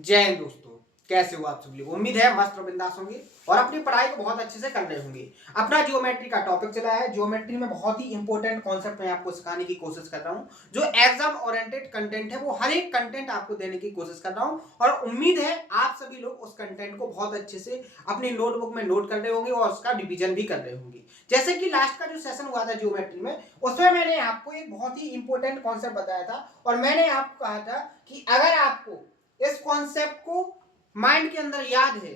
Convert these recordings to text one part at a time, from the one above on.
जय हिंद दोस्तों, कैसे हो आप सब लोग। उम्मीद है मस्त और बिंदास होंगे और अपनी पढ़ाई को बहुत अच्छे से कर रहे होंगे। अपना ज्योमेट्री का टॉपिक चला है। ज्योमेट्री में बहुत ही इंपॉर्टेंट कॉन्सेप्ट मैं आपको सिखाने की कोशिश कर रहा हूं। जो एग्जाम ओरिएंटेड कंटेंट है वो हर एक कंटेंट आपको देने की कोशिश कर रहा हूं और उम्मीद है आप सभी लोग उस कंटेंट को बहुत अच्छे से अपनी नोटबुक में नोट कर रहे होंगे और उसका डिवीजन भी कर रहे होंगे। जैसे कि लास्ट का जो सेशन हुआ था ज्योमेट्री में, उसमें मैंने आपको एक बहुत ही इंपॉर्टेंट कॉन्सेप्ट बताया था और मैंने आपको कहा था कि अगर आपको इस कॉन्सेप्ट को माइंड के अंदर याद है,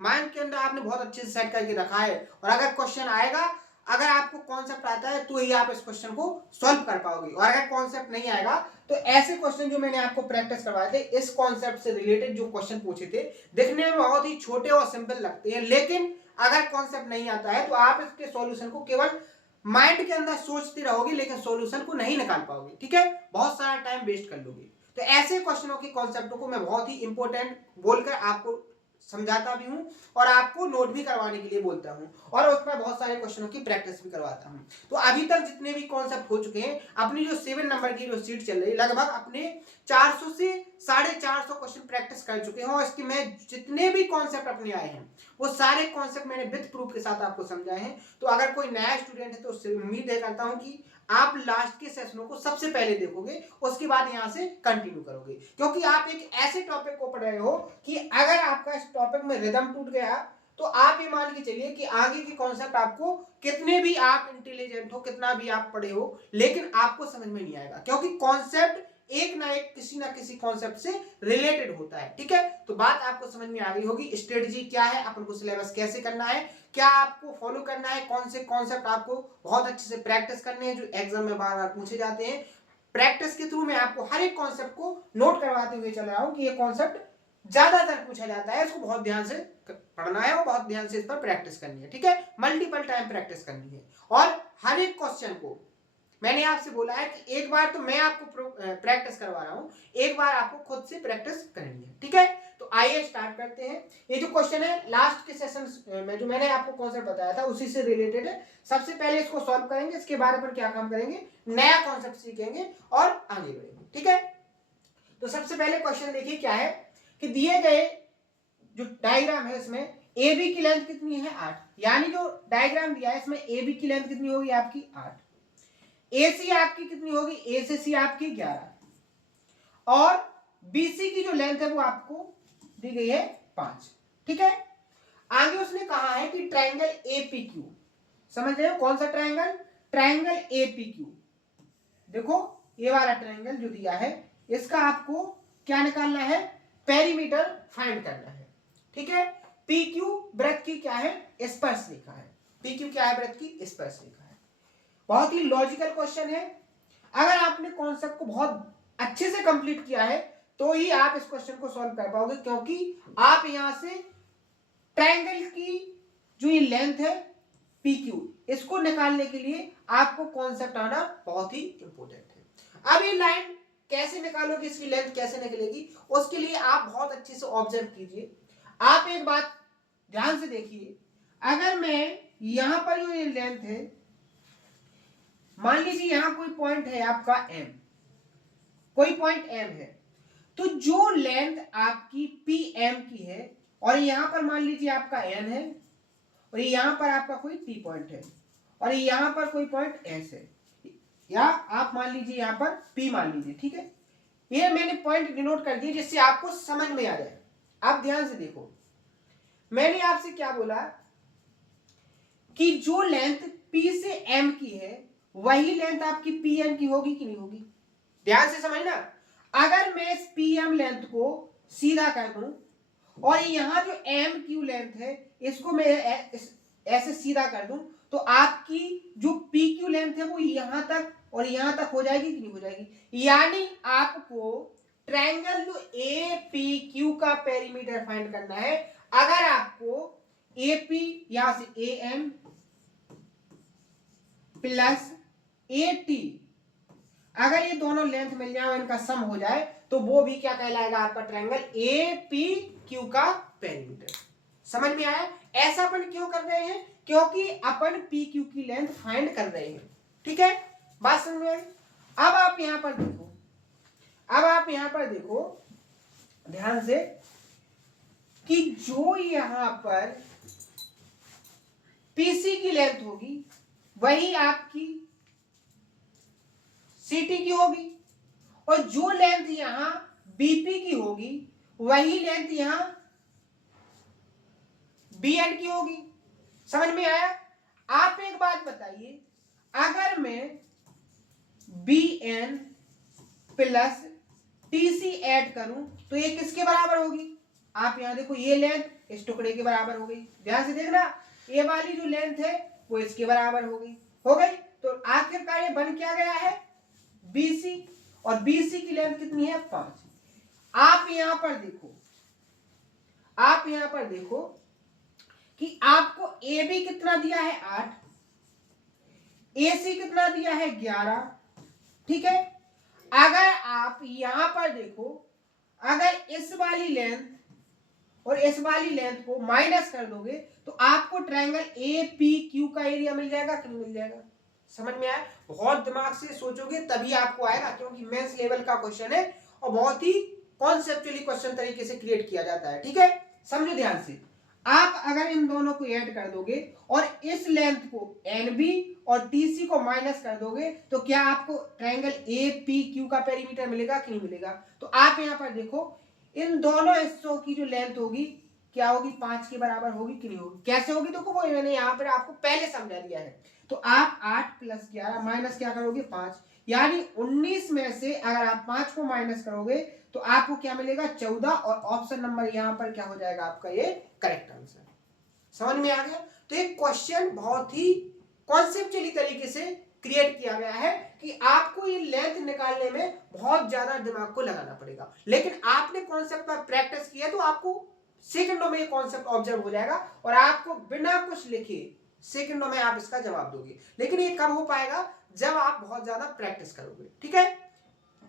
माइंड के अंदर आपने बहुत अच्छे से सेट करके रखा है और अगर क्वेश्चन आएगा, अगर आपको कॉन्सेप्ट आता है तो ही आप इस क्वेश्चन को सॉल्व कर पाओगे। और अगर कॉन्सेप्ट नहीं आएगा तो ऐसे क्वेश्चन जो मैंने आपको प्रैक्टिस करवाए थे, इस कॉन्सेप्ट से रिलेटेड जो क्वेश्चन पूछे थे, दिखने में बहुत ही छोटे और सिंपल लगते हैं, लेकिन अगर कॉन्सेप्ट नहीं आता है तो आप इसके सॉल्यूशन को केवल माइंड के अंदर सोचते रहोगे लेकिन सॉल्यूशन को नहीं निकाल पाओगे। ठीक है, बहुत सारा टाइम वेस्ट कर लोगे। तो ऐसे क्वेश्चनों के कॉन्सेप्टों को मैं बहुत ही इंपॉर्टेंट बोलकर आपको समझाता भी हूं और आपको नोट भी करवाने के लिए बोलता हूं और उसमें बहुत सारे क्वेश्चनों की प्रैक्टिस भी करवाता हूं। तो अभी तक जितने भी कॉन्सेप्ट हो चुके हैं, अपनी जो 7 नंबर की जो सीट चल रही है, लगभग अपने 400 से 450 क्वेश्चन प्रैक्टिस कर चुके हैं और इसके में जितने भी कॉन्सेप्ट अपने आए हैं वो सारे कॉन्सेप्ट मैंने विद प्रूफ के साथ आपको समझाए हैं। तो अगर कोई नया स्टूडेंट है तो उससे उम्मीद है करता हूं कि आप लास्ट के सेशनों को सबसे पहले देखोगे, उसके बाद यहां से कंटिन्यू करोगे, क्योंकि आप एक ऐसे टॉपिक को पढ़ रहे हो कि अगर आपका इस टॉपिक में रिदम टूट गया तो आप ये मान के चलिए कि आगे के कॉन्सेप्ट आपको कितने भी आप इंटेलिजेंट हो, कितना भी आप पढ़े हो, लेकिन आपको समझ में नहीं आएगा, क्योंकि कॉन्सेप्ट एक ना किसी कॉन्सेप्ट से रिलेटेड होता है। ठीक है, तो बात आपको समझ में आ गई होगी। स्ट्रेटजी क्या है, अपन को सिलेबस कैसे करना है, क्या आपको फॉलो करना है, कौन से कॉन्सेप्ट आपको बहुत अच्छे से प्रैक्टिस करने हैं जो एग्जाम में बार बार पूछे जाते हैं। प्रैक्टिस के थ्रू मैं आपको हर एक कॉन्सेप्ट को नोट करवाते हुए चल रहा हूं कि ये कॉन्सेप्ट ज्यादातर पूछा जाता है, इसको बहुत ध्यान से पढ़ना है और बहुत ध्यान से इस पर प्रैक्टिस करनी है। ठीक है, मल्टीपल टाइम प्रैक्टिस करनी है और हर एक क्वेश्चन को मैंने आपसे बोला है कि एक बार तो मैं आपको प्रैक्टिस करवा रहा हूं, एक बार आपको खुद से प्रैक्टिस करनी है। ठीक है, तो आइए स्टार्ट करते हैं। ये जो क्वेश्चन है लास्ट के सेशन में जो मैंने आपको कॉन्सेप्ट बताया था उसी से रिलेटेड है। सबसे पहले इसको सॉल्व करेंगे, इसके बारे में क्या काम करेंगे, नया कॉन्सेप्ट सीखेंगे और आगे बढ़ेंगे। ठीक है, तो सबसे पहले क्वेश्चन देखिए क्या है कि दिए गए जो डायग्राम है इसमें ए बी की लेंथ कितनी है 8, यानी जो डायग्राम दिया है इसमें ए बी की लेंथ कितनी होगी आपकी 8, ए सी आपकी कितनी होगी, ए से सी आपकी 11 और बीसी की जो लेंथ है वो आपको दी गई है 5। ठीक है, आगे उसने कहा है कि ट्रायंगल एपीक्यू, समझ रहे हो कौन सा ट्रायंगल, ट्रायंगल एपीक्यू। देखो ये वाला ट्रायंगल जो दिया है इसका आपको क्या निकालना है, पेरीमीटर फाइंड करना है। ठीक है, पी क्यू वृत्त की क्या है, स्पर्श रेखा है। पी क्यू क्या है, वृत्त की स्पर्श रेखा है। बहुत ही लॉजिकल क्वेश्चन है। अगर आपने कॉन्सेप्ट को बहुत अच्छे से कंप्लीट किया है तो ही आप इस क्वेश्चन को सॉल्व कर पाओगे, क्योंकि आप यहां से ट्रायंगल की जो ये लेंथ है पी क्यू, इसको निकालने के लिए आपको कॉन्सेप्ट आना बहुत ही इंपॉर्टेंट है। अब ये लाइन कैसे निकालोगे, इसकी लेंथ कैसे निकलेगी, उसके लिए आप बहुत अच्छे से ऑब्जर्व कीजिए। आप एक बात ध्यान से देखिए, अगर मैं यहां पर जो ये लेंथ है, मान लीजिए यहां कोई पॉइंट है आपका एम, कोई पॉइंट एम है, तो जो लेंथ आपकी पी एम की है और यहां पर मान लीजिए आपका एन है और यहां पर आपका कोई पी पॉइंट है और यहां पर कोई पॉइंट एस है, या आप मान लीजिए यहां पर पी मान लीजिए। ठीक है, ये मैंने पॉइंट डिनोट कर दिए जिससे आपको समझ में आ जाए। आप ध्यान से देखो, मैंने आपसे क्या बोला कि जो लेंथ पी से एम की है वही लेंथ आपकी पी एम की होगी कि नहीं होगी, ध्यान से समझना। अगर मैं इस पी एम लेंथ को सीधा कर दूं और यहां जो एम क्यू लेंथ है इसको मैं ऐसे सीधा कर दूं तो आपकी जो पी क्यू लेंथ है वो यहां तक और यहां तक हो जाएगी कि नहीं हो जाएगी, यानी आपको ट्रायंगल जो ए पी क्यू का पेरीमीटर फाइंड करना है। अगर आपको ए पी यहां से A M plus A T, अगर ये दोनों लेंथ मिल जाए और इनका सम हो जाए तो वो भी क्या कहलाएगा, आपका ट्रायंगल ए पी क्यू का पेरीमीटर। समझ में आया, ऐसा अपन क्यों कर रहे हैं, क्योंकि अपन पी क्यू की लेंथ फाइंड कर रहे हैं। ठीक है, बात समझ में आई। अब आप यहां पर देखो, अब आप यहां पर देखो ध्यान से, कि जो यहां पर पीसी की लेंथ होगी वही आपकी सीटी की होगी, और जो लेंथ यहां बीपी की होगी वही लेंथ यहां बीएन की होगी। समझ में आया? आप एक बात बताइए, अगर मैं B N plus TC add करूं तो ये किसके बराबर होगी? आप यहां देखो, ये लेंथ इस टुकड़े के बराबर हो गई। ध्यान से देखना, ये वाली जो लेंथ है वो इसके बराबर हो गई। तो आखिरकार ये बन क्या गया है? बीसी, और बीसी की लेंथ कितनी है? 5। आप यहां पर देखो कि आपको ए बी कितना दिया है? 8, एसी कितना दिया है? 11। ठीक है, अगर आप यहां पर देखो, अगर इस वाली लेंथ और इस वाली लेंथ को माइनस कर दोगे तो आपको ट्रायंगल ए पी क्यू का एरिया मिल जाएगा कि नहीं मिल जाएगा? समझ में आया? बहुत दिमाग से सोचोगे तभी आपको आएगा, क्योंकि मेंस लेवल का क्वेश्चन है और बहुत ही कॉन्सेप्चुअली क्वेश्चन तरीके से क्रिएट किया जाता है। ठीक है, समझो ध्यान से। आप अगर इन दोनों को ऐड कर दोगे और इस लेंथ को एनबी और टीसी को माइनस कर दोगे तो क्या आपको ट्रायंगल ए पी क्यू का पेरीमीटर मिलेगा कि नहीं मिलेगा? तो आप यहां पर देखो, इन दोनों हिस्सों की जो लेंथ होगी क्या होगी? 5 के बराबर होगी कि नहीं होगी? कैसे होगी? देखो, वो मैंने यहां पर आपको पहले समझा दिया है। तो आप 8 प्लस 11 माइनस क्या करोगे? 5, यानी 19 में से अगर आप 5 को माइनस करोगे तो आपको क्या मिलेगा? 14, और ऑप्शन नंबर यहां पर क्या हो जाएगा आपका? ये करेक्ट आंसर। समझ में आ गया? तो एक क्वेश्चन बहुत ही कॉन्सेप्चुअली तरीके से क्रिएट किया गया है कि आपको ये लेंथ निकालने में बहुत ज्यादा दिमाग को लगाना पड़ेगा, लेकिन आपने कॉन्सेप्ट पर प्रैक्टिस किया तो आपको सेकंडों में ये कॉन्सेप्ट ऑब्जर्व हो जाएगा और आपको बिना कुछ लिखे सेकंडों में आप इसका जवाब दोगे। लेकिन ये कब हो पाएगा? जब आप बहुत ज्यादा प्रैक्टिस करोगे। ठीक है,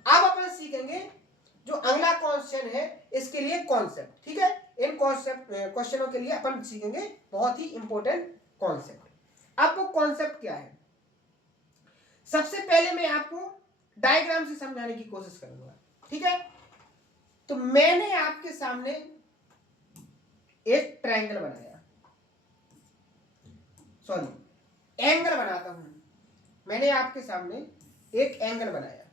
अब अपन सीखेंगे जो अगला क्वेश्चन है इसके लिए कॉन्सेप्ट। ठीक है, इन कॉन्सेप्ट क्वेश्चनों के लिए अपन सीखेंगे बहुत ही इंपॉर्टेंट कॉन्सेप्ट। अब वो कॉन्सेप्ट क्या है? सबसे पहले मैं आपको डायग्राम से समझाने की कोशिश करूंगा। ठीक है, तो मैंने आपके सामने एक ट्रायंगल बनाया, सॉरी एंगल बनाता हूं। मैंने आपके सामने एक एंगल बनाया,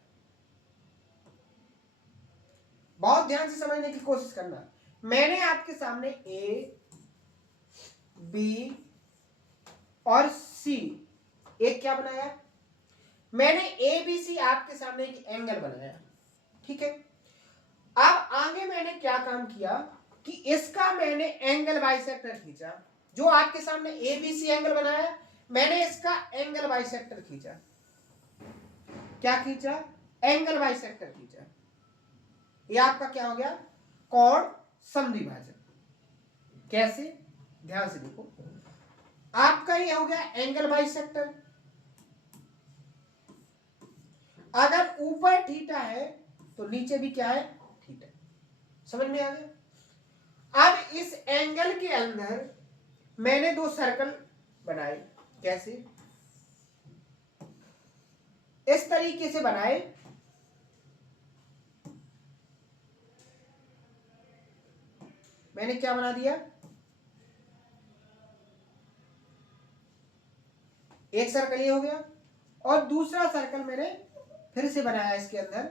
बहुत ध्यान से समझने की कोशिश करना। मैंने आपके सामने ए बी और सी एक क्या बनाया? मैंने ए बी सी आपके सामने एक एंगल बनाया। ठीक है, अब आगे मैंने क्या काम किया कि इसका मैंने एंगल बाइसेक्टर खींचा। जो आपके सामने ए बी सी एंगल बनाया, मैंने इसका एंगल बाइसेक्टर खींचा। क्या खींचा? एंगल बाइसेक्टर खींचा। ये आपका क्या हो गया? कोण समद्विभाजक। कैसे? ध्यान से देखो, आपका ये हो गया एंगल बाइसेक्टर। अगर ऊपर थीटा है तो नीचे भी क्या है? थीटा। समझ में आ गया? अब इस एंगल के अंदर मैंने 2 सर्कल बनाए। कैसे? इस तरीके से बनाए। मैंने क्या बना दिया? एक सर्कल ये हो गया, और दूसरा सर्कल मैंने फिर से बनाया इसके अंदर।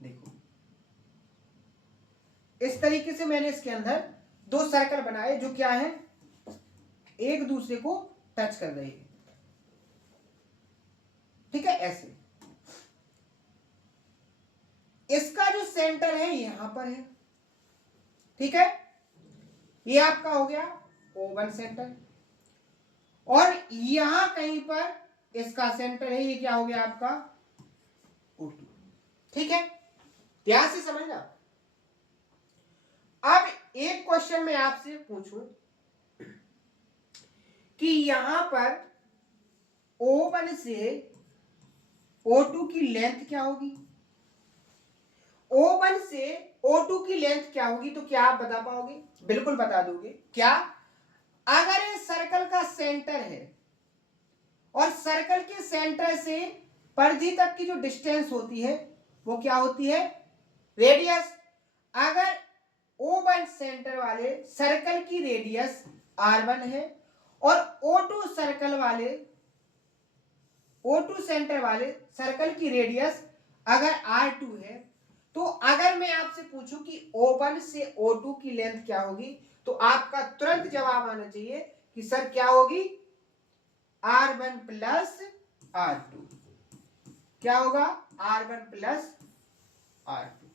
देखो, इस तरीके से मैंने इसके अंदर 2 सर्कल बनाए जो क्या है? एक दूसरे को टच कर रहे हैं। ठीक है, ऐसे। इसका जो सेंटर है यहां पर है। ठीक है, ये आपका हो गया O1 सेंटर, और यहां कहीं पर इसका सेंटर है, ये क्या हो गया आपका? O2। ठीक है, ध्यान से समझना। अब एक क्वेश्चन मैं आपसे पूछूं कि यहां पर O1 से O2 की लेंथ क्या होगी? O1 से O2 की लेंथ क्या होगी? तो क्या आप बता पाओगे? बिल्कुल बता दोगे। क्या? अगर इस सर्कल का सेंटर है और सर्कल के सेंटर से परिधि तक की जो डिस्टेंस होती है वो क्या होती है, रेडियस। अगर O1 सेंटर वाले सर्कल की रेडियस R1 है और O2 सेंटर वाले सर्कल की रेडियस अगर R2 है, तो अगर मैं आपसे पूछूं कि O1 से O2 की लेंथ क्या होगी, तो आपका तुरंत जवाब आना चाहिए कि सर क्या होगी, R1 प्लस R2। क्या होगा, R1 प्लस R2।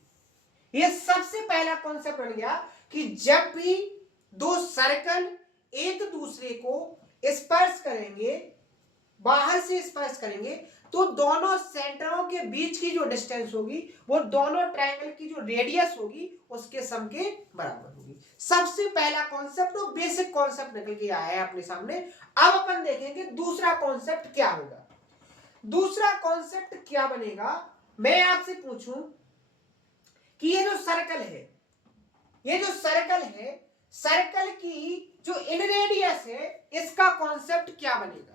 ये सबसे पहला कॉन्सेप्ट बन गया कि जब भी दो सर्कल एक दूसरे को स्पर्श करेंगे, बाहर से स्पर्श करेंगे, तो दोनों सेंटरों के बीच की जो डिस्टेंस होगी वो दोनों ट्रायंगल की जो रेडियस होगी उसके सम के बराबर होगी। सबसे पहला कॉन्सेप्ट और बेसिक कॉन्सेप्ट निकल के आया है अपने सामने। अब अपन देखेंगे दूसरा कॉन्सेप्ट क्या होगा। दूसरा कॉन्सेप्ट क्या बनेगा, मैं आपसे पूछूं कि ये जो सर्कल है, ये जो सर्कल है, सर्कल की जो इन रेडियस है, इसका कॉन्सेप्ट क्या बनेगा,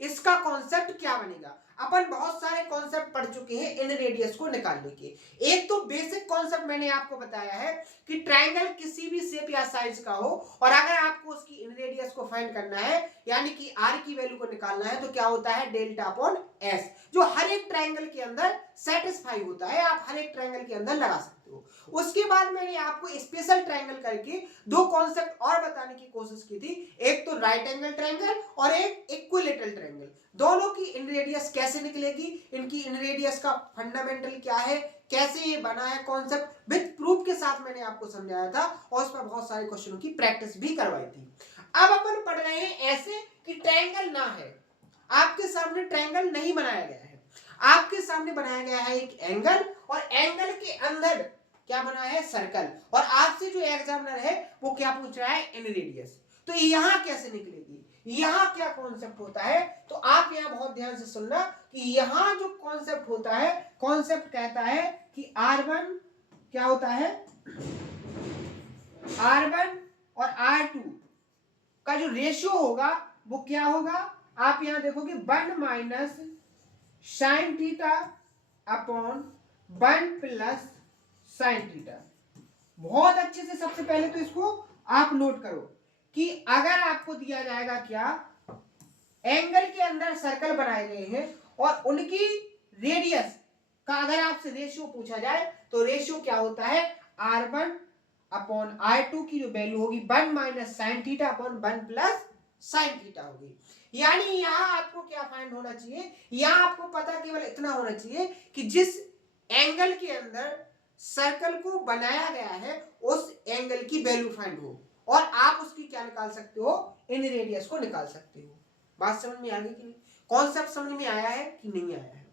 इसका कॉन्सेप्ट क्या बनेगा। अपन बहुत सारे कॉन्सेप्ट पढ़ चुके हैं इन रेडियस को निकालने के। एक तो बेसिक कॉन्सेप्ट मैंने आपको बताया है कि ट्रायंगल किसी भी शेप या साइज का हो और अगर आपको उसकी इन रेडियस को फाइंड करना है, यानी कि r की वैल्यू को निकालना है, तो क्या होता है, डेल्टा अपॉन s, जो हर एक ट्रायंगल के अंदर सेटिस्फाई होता है, आप हर एक ट्रायंगल के अंदर लगा सकते हो। उसके बाद मैंने आपको स्पेशल ट्रायंगल करके दो कॉन्सेप्ट और बताने की कोशिश की थी, एक तो राइट एंगल ट्रायंगल और एक इक्विलेटरल ट्रायंगल। दोनों की इन रेडियस कैसे निकलेगी, इनकी इन रेडियस का फंडामेंटल क्या है, कैसे ये बना है, कॉन्सेप्ट विद प्रूफ के साथ मैंने आपको समझाया था और उस पर बहुत सारे क्वेश्चनों की प्रैक्टिस भी करवाई थी। अब अपन पढ़ रहे हैं ऐसे कि ट्रायंगल ना है, आपके सामने ट्रायंगल नहीं बनाया गया है, आपके सामने बनाया गया है एक एंगल और एंगल के अंदर क्या बना है, सर्कल, और आपसे जो एग्जामिनर है वो क्या पूछ रहा है, इन रेडियस। तो यहां कैसे निकलेगी, यहां क्या कॉन्सेप्ट होता है, तो आप यहां बहुत ध्यान से सुनना कि यहां जो कॉन्सेप्ट होता है, कॉन्सेप्ट कहता है कि R1 क्या होता है, R1 और R2 का जो रेशियो होगा वो क्या होगा, आप यहां देखोगे 1 minus sine theta upon 1 plus sine theta. बहुत अच्छे से सबसे पहले तो इसको आप नोट करो कि अगर आपको दिया जाएगा क्या, एंगल के अंदर सर्कल बनाए गए हैं और उनकी रेडियस का अगर आपसे रेशियो पूछा जाए तो रेशियो क्या होता है, R1 अपॉन R2 की जो वैल्यू होगी 1 minus sine theta upon 1 plus sine theta होगी। यानी यहां आपको क्या फाइंड होना चाहिए, यहां आपको पता केवल इतना होना चाहिए कि जिस एंगल के अंदर सर्कल को बनाया गया है उस एंगल की वैल्यू फाइंड हो और आप उसकी क्या निकाल सकते हो, इन रेडियस को निकाल सकते हो। बात समझ में आ गई कि नहीं, कॉन्सेप्ट समझ में आया है कि नहीं आया है।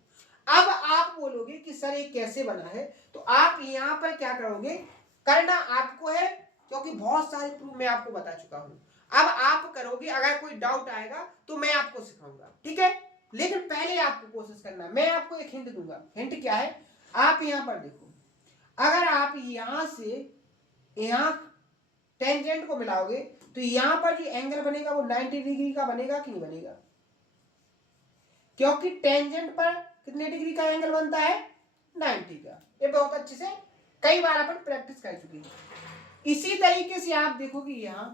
अब आप बोलोगे कि सर ये कैसे बना है, तो आप यहां पर क्या करोगे, करना आपको है, क्योंकि बहुत सारे प्रूफ मैं आपको बता चुका हूं। अब आप करोगे, अगर कोई डाउट आएगा तो मैं आपको सिखाऊंगा, ठीक है, लेकिन पहले आपको कोशिश करना है। मैं आपको एक हिंट दूंगा, हिंट क्या है, आप यहां पर देखो, अगर आप यहां से यहां टेंजेंट को मिलाओगे तो यहां पर जो एंगल बनेगा वो 90 डिग्री का बनेगा कि नहीं बनेगा, क्योंकि टेंजेंट पर कितने डिग्री का एंगल बनता है, 90 का। ये बहुत अच्छे से कई बार अपन प्रैक्टिस कर चुके हैं। इसी तरीके से आप देखोगे यहां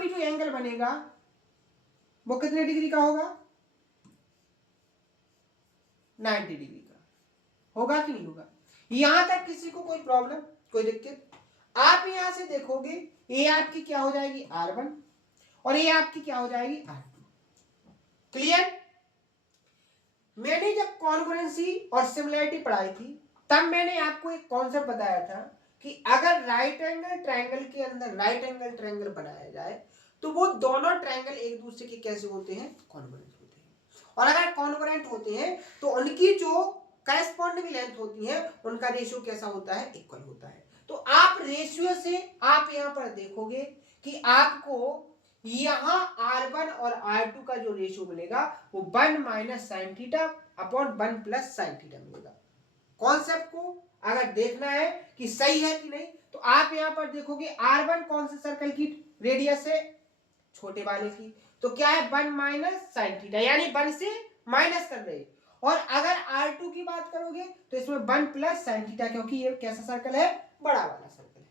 भी जो एंगल बनेगा वो कितने डिग्री का होगा, 90 डिग्री का होगा कि नहीं होगा। यहां तक किसी को कोई प्रॉब्लम, कोई दिक्कत। आप यहां से देखोगे ये आपकी क्या हो जाएगी, R1 और ये आपकी क्या हो जाएगी, R2। क्लियर। मैंने जब कॉन्ग्रुएंसी और सिमिलरिटी पढ़ाई थी तब मैंने आपको एक कॉन्सेप्ट बताया था कि अगर राइट एंगल ट्रायंगल के अंदर राइट एंगल ट्रायंगल बनाया जाए तो वो दोनों ट्रायंगल एक दूसरे के कैसे होते हैं, कॉन्ग्रुएंट होते हैं, और अगर कॉन्ग्रुएंट होते हैं तो उनकी जो करस्पॉन्डिंग लेंथ होती है उनका रेशियो कैसा होता है, इक्वल होता है। तो आप रेशियो से आप यहां पर देखोगे कि आपको यहां R1 और R2 का जो रेशियो मिलेगा वो 1 minus sine theta upon 1 plus sine theta मिलेगा। कॉन्सेप्ट को अगर देखना है कि सही है कि नहीं, तो आप यहां पर देखोगे R1 कौन से सर्कल की रेडियस है, छोटे वाले की, तो क्या है 1 माइनस साइन थीटा, यानी 1 से माइनस कर रहे। और अगर R2 की बात करोगे तो इसमें 1 प्लस साइन थीटा, क्योंकि ये कैसा सर्कल है, बड़ा वाला सर्कल है।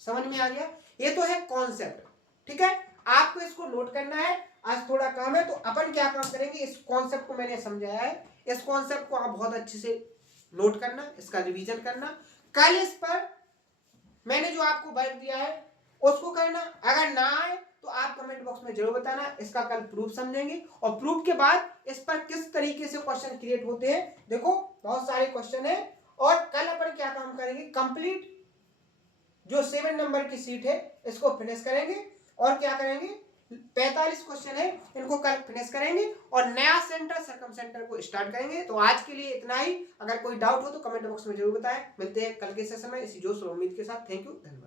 समझ में आ गया? ये तो है कॉन्सेप्ट, ठीक है। आपको इसको नोट करना है, आज थोड़ा काम है तो अपन क्या काम करेंगे, इस कॉन्सेप्ट को मैंने समझाया है, इस कॉन्सेप्ट को आप बहुत अच्छे से नोट करना, इसका रिवीजन करना। कल इस पर मैंने जो आपको वर्क दिया है उसको करना, अगर ना आए तो आप कमेंट बॉक्स में जरूर बताना, इसका कल प्रूफ समझेंगे। और प्रूफ के बाद इस पर किस तरीके से क्वेश्चन क्रिएट होते हैं, देखो बहुत सारे क्वेश्चन है। और कल अपन क्या काम करेंगे, कंप्लीट जो 7 नंबर की सीट है इसको फिनिश करेंगे। और क्या करेंगे, 45 क्वेश्चन है, इनको कल फिनिश करेंगे और नया सेंटर सर्कम सेंटर को स्टार्ट करेंगे। तो आज के लिए इतना ही, अगर कोई डाउट हो तो कमेंट बॉक्स में जरूर बताएं। मिलते हैं कल के सेशन में इसी जोश और उम्मीद के साथ। थैंक यू, धन्यवाद।